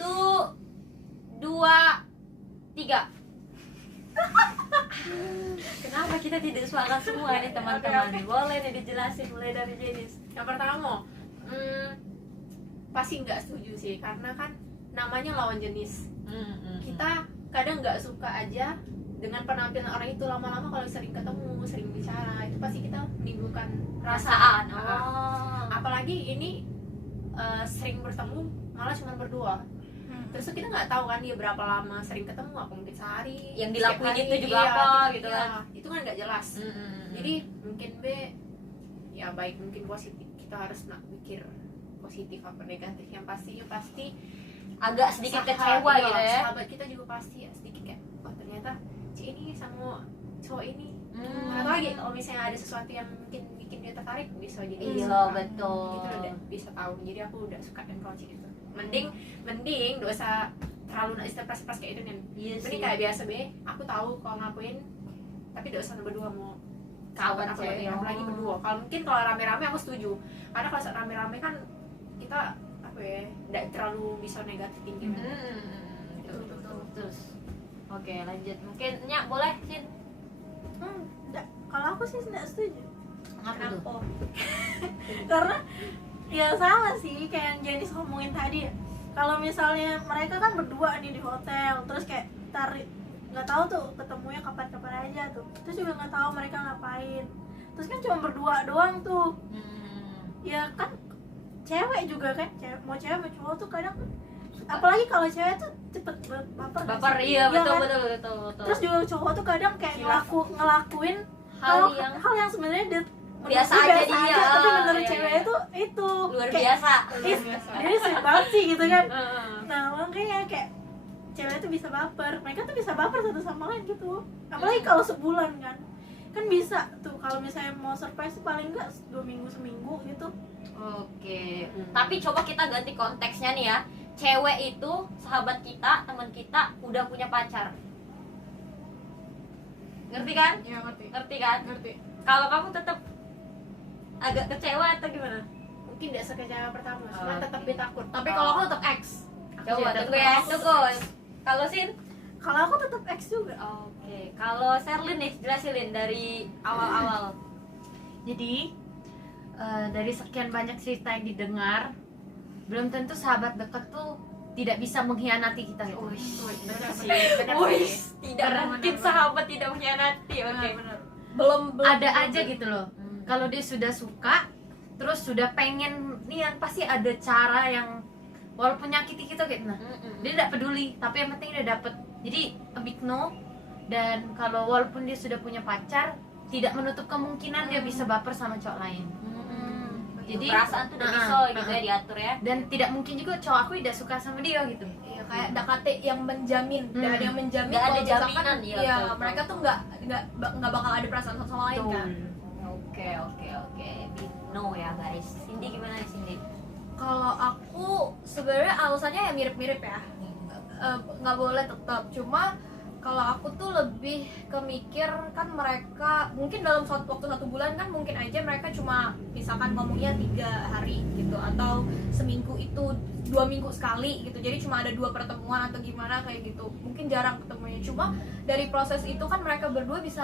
1, 2, 3. Kenapa kita tidak sepakat semua nih teman-teman? Boleh nih dijelasin mulai dari Jenis. Yang pertama, pasti nggak setuju sih, karena kan namanya lawan jenis. Kita kadang nggak suka aja dengan penampilan orang itu, lama-lama kalau sering ketemu, sering bicara, itu pasti kita menimbulkan Perasaan. Apalagi ini sering bertemu malah cuma berdua. Terus kita nggak tahu kan dia berapa lama sering ketemu, apa mungkin sehari, Yang dilakuin setiap itu hari, juga iya, apa gitu, gitu iya. kan. Itu kan nggak jelas. Jadi mungkin B ya baik mungkin positif, kita harus mikir positif apa negatif. Yang pasti Agak sedikit kecewa iya, gitu ya. sahabat kita juga pasti ya sedikit kayak, oh ternyata si ini sama cowok ini. Atau lagi kalau misalnya ada sesuatu yang mungkin bikin dia tertarik, bisa jadi Iya, suka. betul. Kita udah bisa tahu. Jadi aku udah suka dan kalau itu. Mending gak usah terlalu surprise kayak itu kan. Iya sih. Mending kayak biasa be, aku tahu kalau ngakuin, tapi gak usah berdua mau Kawan aku cewek. ya, apalagi berdua. Kalau mungkin kalau rame-rame aku setuju, karena kalau rame-rame kan kita apa ya, nggak terlalu bisa negatif tinggi. Betul. Terus. Oke, lanjut. Mungkin Nyak boleh, Sin. Kalau aku sih nggak setuju. Kenapa? Karena ya sama sih kayak yang Jenis ngomongin tadi ya. Kalau misalnya mereka kan berdua nih di hotel, terus kayak tarik, nggak tahu tuh ketemunya kapan-kapan aja tuh, terus juga nggak tahu mereka ngapain, terus kan cuma berdua doang tuh. Ya kan cewek juga kan, mau cewek mau cowok tuh kadang, apalagi kalau cewek tuh cepet baper nggak Baper, sih? iya betul, kan? betul. Terus juga cowok tuh kadang kayak ngelakuin Hal yang sebenarnya biasa aja dia, tapi menurut iya, cewek iya. itu Luar kayak, biasa. Dia sweet banget sih gitu kan. Nah makanya kayak cewek tuh bisa baper, mereka tuh bisa baper satu sama lain gitu. Apalagi kalau sebulan kan bisa tuh, kalau misalnya mau surprise tuh paling enggak 2 minggu seminggu gitu. Oke. Tapi coba kita ganti konteksnya nih ya. Cewek itu sahabat kita, teman kita udah punya pacar. Ngerti kan? Iya ngerti. Ngerti kan? Ngerti. Kalau kamu tetap agak kecewa atau gimana? Mungkin tidak sekecewa pertama, Oh, cuma tetap oke. dia takut. Tapi kalau aku tetap X. Coba tunggu ya, tunggu. Kalau Sin? Kalau aku tetap X juga. Oke. Kalau Sherlyn nih, jelasin dari awal-awal. Jadi dari sekian banyak cerita yang didengar, belum tentu sahabat dekat tuh tidak bisa mengkhianati kita gitu. Benar sih. Tidak mungkin sahabat tidak mengkhianati. Oke. Belum ada aja gitu loh. Kalau dia sudah suka, terus sudah pengen nian, pasti ada cara yang walaupun nyakiti kita gitu. Nah, dia tidak peduli, tapi yang penting dia dapet. Jadi a big no. Dan kalau walaupun dia sudah punya pacar, tidak menutup kemungkinan dia bisa baper sama cowok lain. Jadi perasaan tuh udah bisa gitu ya diatur ya. Dan tidak mungkin juga cowok aku tidak suka sama dia gitu. Iya, kayak Dakate yang menjamin, dan ada yang menjamin Nggak ada kalau misalkan, jaminan, iya, iya, betul. mereka tuh nggak bakal ada perasaan satu sama lain kan. Oke. No ya guys. Cindy gimana nih Cindy? Kalau aku sebenarnya alasannya ya mirip-mirip ya, nggak boleh tetap. Cuma kalau aku tuh lebih kemikir kan mereka mungkin dalam waktu 1 bulan kan mungkin aja mereka cuma misalkan ngomongnya 3 hari gitu, atau seminggu itu 2 minggu sekali gitu, jadi cuma ada 2 pertemuan atau gimana kayak gitu, mungkin jarang ketemunya. Cuma dari proses itu kan mereka berdua bisa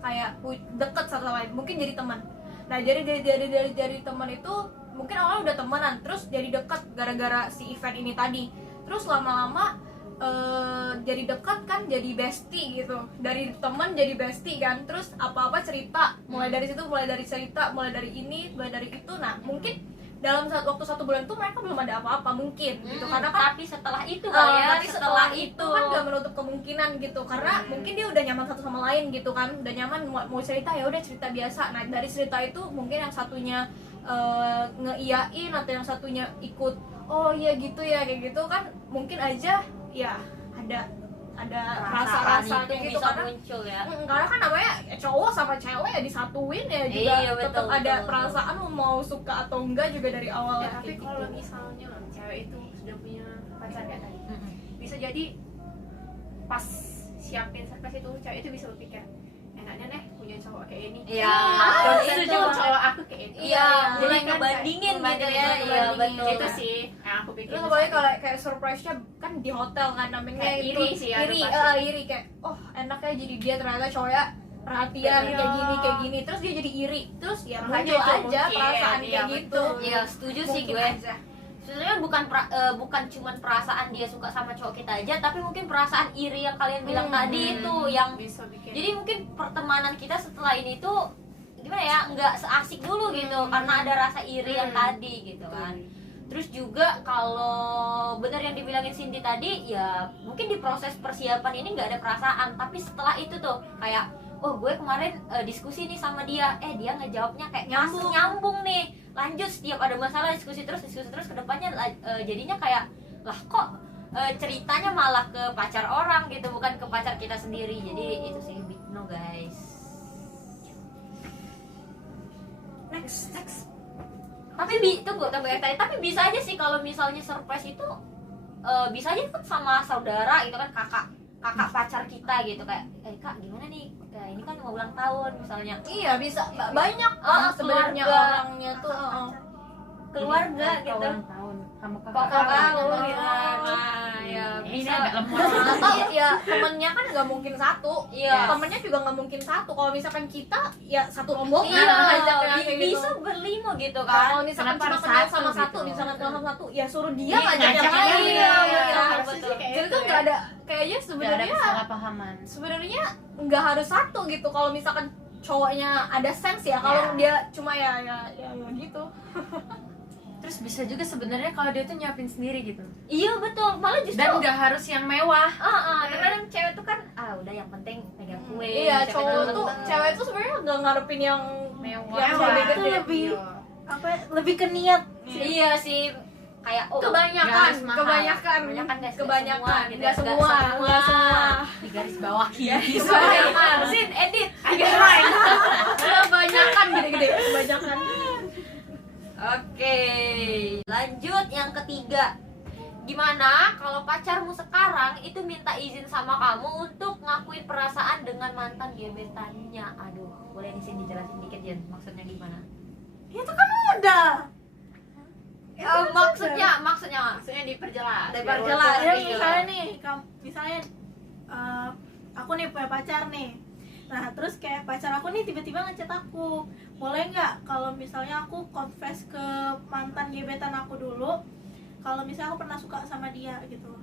kayak deket satu sama lain, mungkin jadi teman. Nah dari teman itu mungkin awalnya udah temenan, terus jadi dekat gara-gara si event ini tadi, terus lama-lama jadi dekat kan, jadi bestie gitu, dari teman jadi bestie kan, terus apa-apa cerita, mulai dari situ, mulai dari cerita, mulai dari ini, mulai dari itu. Nah mungkin dalam waktu 1 bulan tuh mereka belum ada apa-apa mungkin gitu, karena kan Tapi setelah itu kali ya, tapi setelah itu kan gak menutup kemungkinan gitu, karena mungkin dia udah nyaman satu sama lain gitu kan, udah nyaman, mau cerita ya udah cerita biasa. Nah dari cerita itu mungkin yang satunya ngeiyain, atau yang satunya ikut, oh iya gitu ya kayak gitu kan, mungkin aja ya ada rasa-rasa itu gitu, bisa karena muncul ya. karena kan namanya cowok sama cewek ya disatuin ya juga, Iya, tetap betul, ada betul. perasaan mau suka atau enggak juga dari awal Ya, ya, tapi kayak kalau gitu. misalnya cewek itu sudah punya pacar kayak tadi, bisa jadi pas siapin surprise itu cewek itu bisa berpikir, enaknya nih punya cowok kayak ini. Iya. Terus Setuju itu banget. cowok aku kayak ini. Iya, mulai Kan ngebandingin kayak gitu ya. ngebandingin, Iya, ngebandingin. betul. Itu sih yang aku pikir. Terus apalagi kalau kayak surprise-nya kan di hotel kan namanya Kayak itu iri sih, iri, ada pasti. iri kayak oh enaknya jadi dia ternyata cowoknya perhatian Iya. kayak gini terus dia jadi iri terus ya Makanya muncul itu aja mungkin, perasaan iya, kayak gitu. betul. Iya, setuju sih Mungkin gue. aja. Sebenarnya bukan cuman perasaan dia suka sama cowok kita aja, tapi mungkin perasaan iri yang kalian bilang tadi itu yang bisa bikin. jadi mungkin pertemanan kita setelah ini tuh gimana ya, nggak seasik dulu gitu karena ada rasa iri yang tadi gitu kan. Terus juga kalau benar yang dibilangin Cindy tadi, ya mungkin di proses persiapan ini nggak ada perasaan, tapi setelah itu tuh kayak oh gue kemarin diskusi nih sama dia, dia ngejawabnya kayak nyambung nih, lanjut setiap ada masalah diskusi terus kedepannya jadinya kayak lah kok ceritanya malah ke pacar orang gitu, bukan ke pacar kita sendiri. Jadi itu sih big no guys. next. Tapi tunggu yang tadi, tapi bisa aja sih kalau misalnya surprise itu bisa aja kan sama saudara gitu kan, kakak pacar kita gitu kayak kak gimana nih, kayak ini kan mau ulang tahun misalnya, Iya bisa banyak sebenarnya keluarga. orangnya tuh keluarga gitu, ulang tahun kamu kakak kakak gitu. Nah ya ini bisa. agak lemot. atau ya temennya kan nggak mungkin satu, Iya. temennya juga nggak mungkin satu. Kalau misalkan kita ya satu rombongan Iya, ngajak kayak gitu. bisa berlima gitu Kalau kan. misalkan Kenapa cuma harus kenal satu sama gitu? satu, misalkan kenal sama satu, ya suruh dia Iya, ngajak yang ngajak lain. yang lain. Iya, Iya, Harusnya betul. sih kayak jadi gitu tuh ya. nggak ada kayaknya Tidak ada sebenarnya kesalahpahaman. nggak harus satu gitu. Kalau misalkan cowoknya ada sense ya, kalau Ya. dia cuma ya gitu. Terus bisa juga sebenarnya kalau dia tuh nyiapin sendiri gitu. Iya betul, malah justru Dan nggak harus yang mewah. kadang cewek tuh kan udah yang penting pegang kue. Iya, siapa cowok tahu tuh seneng. cewek tuh sebenarnya nggak ngarepin yang Mewah. yang Cewek lebih itu gede. lebih apa ya, lebih ke niat. Iya sih, kayak Nggak Kebanyakan harus mahal. kebanyakan guys, kebanyakan gitu. nggak semua, nggak semua. Di garis bawah kiri. Kebanyakan. Sin, edit. Kebanyakan gede-gede, kebanyakan. Oke, lanjut yang ketiga. Gimana kalau pacarmu sekarang itu minta izin sama kamu untuk ngakuin perasaan dengan mantan gebetannya? Aduh, boleh di sini dijelasin dikit Jen, maksudnya gimana? Itu kan udah. Maksudnya diperjelas. Diperjelas. Ya Iya. misalnya nih, misalnya aku nih punya pacar nih. Nah terus kayak pacar aku nih tiba-tiba ngechat aku, boleh nggak kalau misalnya aku confess ke mantan gebetan aku dulu, kalau misalnya aku pernah suka sama dia gitu.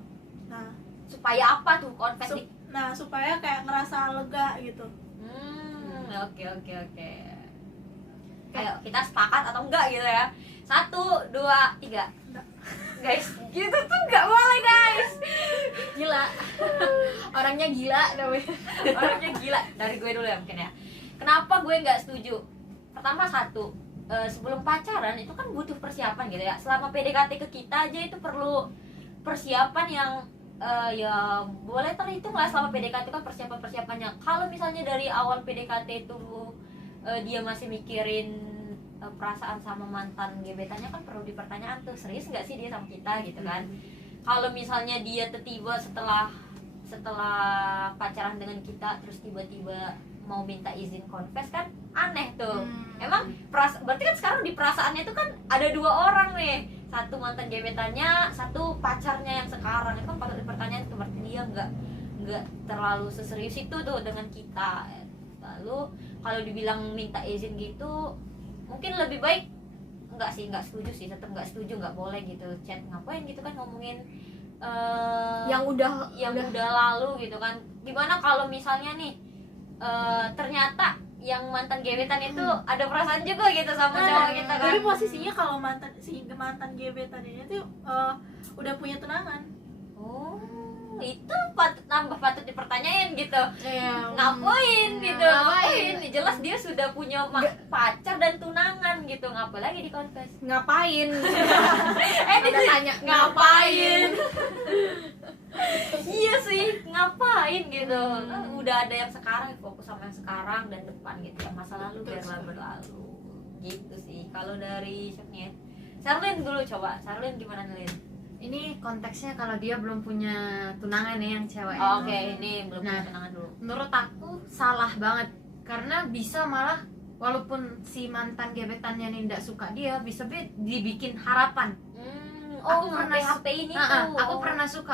Nah, supaya apa tuh confess di? supaya kayak ngerasa lega gitu. Oke. Ayo kita sepakat atau enggak gitu ya. 1, 2, 3. Guys, gitu tuh nggak boleh guys. Gila. Orangnya gila namanya. Orangnya gila. Dari gue dulu ya mungkin ya. Kenapa gue nggak setuju? Pertama sebelum pacaran itu kan butuh persiapan gitu ya. Selama PDKT ke kita aja itu perlu persiapan yang ya boleh terhitung lah. Selama PDKT kan persiapannya. Kalau misalnya dari awal PDKT itu dia masih mikirin perasaan sama mantan gebetannya, kan perlu dipertanyaan tuh, serius nggak sih dia sama kita gitu kan. Kalau misalnya dia tiba-tiba setelah pacaran dengan kita terus tiba-tiba mau minta izin confess, kan aneh tuh. Emang berarti kan sekarang di perasaannya itu kan ada 2 orang nih, satu mantan gebetannya, satu pacarnya yang sekarang. Itu kan patut dipertanyakan tuh, berarti dia nggak terlalu seserius itu tuh dengan kita. Lalu kalau dibilang minta izin gitu, mungkin lebih baik nggak setuju sih, tetap nggak setuju, nggak boleh gitu chat, ngapain gitu kan ngomongin Yang udah lalu gitu kan. Gimana kalau misalnya nih ternyata yang mantan gebetan itu ada perasaan juga gitu sama cowok kita kan. Tapi posisinya kalau mantan gebetan ini tuh udah punya tunangan. Oh, itu patut dipertanyain gitu. Iya, Ngapain gitu? Ngapain? Jelas dia sudah punya pacar dan tunangan gitu. Ngapain lagi di confess? ngapain? Dia tanya ngapain? Iya sih, ngapain gitu. Udah ada yang sekarang, fokus sama yang sekarang dan depan gitu ya. Masa lalu biarlah berlalu. Gitu sih. Kalau dari chefnya Sherlyn dulu, coba Sherlyn gimana Lyn? Ini konteksnya kalau dia belum punya tunangan nih yang cewek. Oke, ini belum Nah. punya tunangan dulu. Menurut aku salah banget karena bisa malah walaupun si mantan gebetannya ini tidak suka dia, bisa dibikin harapan. Aku Aku pernah HP ini Aku tuh. pernah suka